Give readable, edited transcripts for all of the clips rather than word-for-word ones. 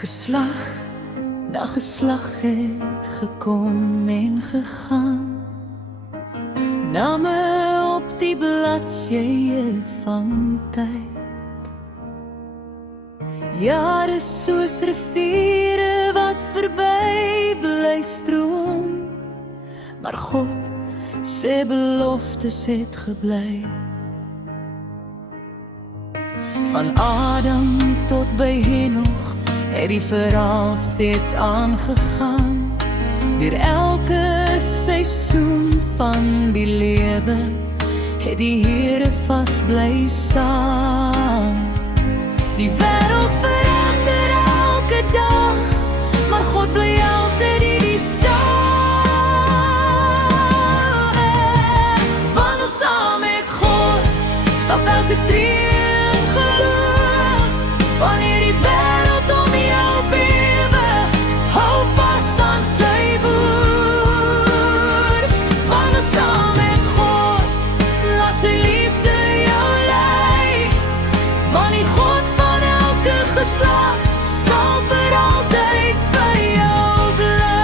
Geslag na geslag het gekom en gegaan, name op die bladsye van tyd. Jare soos riviere wat verby bly stroom, maar God se beloftes het gebly. Van Adam tot by Henok het die verhaal steeds aangegaan. Deur elke seisoen van die lewe het die Here vas bly staan. Die wêreld verander elke dag, maar God bly altyd dieselfde. Wandel saam met God, stap elke tree in geloof. Wanneer die wêreld om jou bewe, hou vas aan sy woord. Wandel saam met God, laat sy liefde jou lei. Want die God van elke geslag sal vir altyd by jou bly.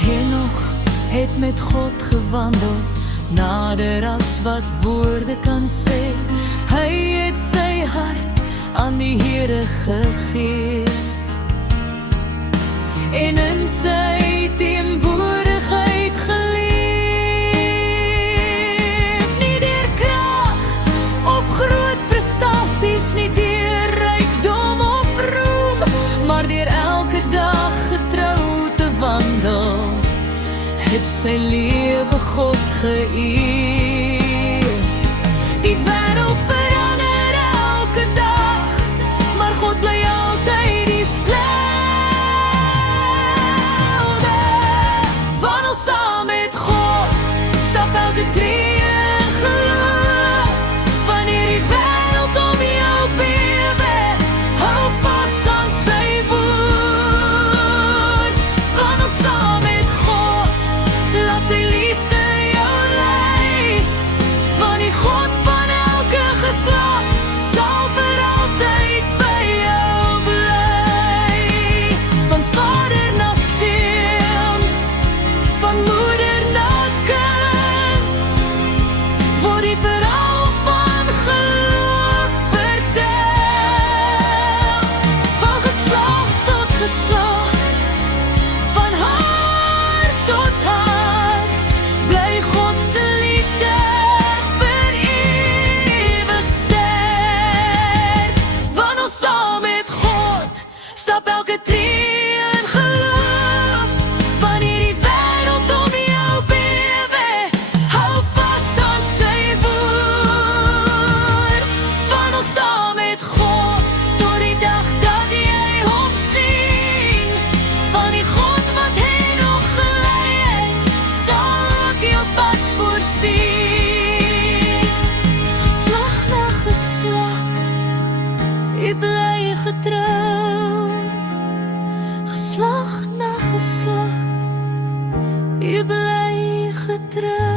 Henok het met God gewandel, nader as wat woorde kan sê. Hy het sy hart aan die Here gegee, en in sy teenwoordigheid geleef. Nie deur krag of groot prestasies, nie deur rykdom of roem, maar deur elke dag getrou te wandel, het sy lewe God geëer. Die wêreld verander elke dag, maar God bly altyd dieselfde. Wandel saam met God, stap elke tree in geloof. Wanneer die wêreld om jou bewe, hou vas aan sy woord. Wandel saam met God, laat sy liefde jou lei. Want die God van elke geslag sal vir altyd by jou bly. Van vader na seun, van moeder na kind, word die verhaal van geloof vertel. Van geslag tot geslag, van hart tot hart, bly God se liefde vir ewig sterk. Wandel saam met God, stap elke tree in geloof. Wanneer die wêreld om jou bewe, hou vas aan sy woord. Wandel saam met God, tot die dag dat jy hom sien. Van die God wat Henok gelei het, sal ook jou pad voorsien. Geslag na geslag, u bly getrou. Geslag na geslag, u bly getrou.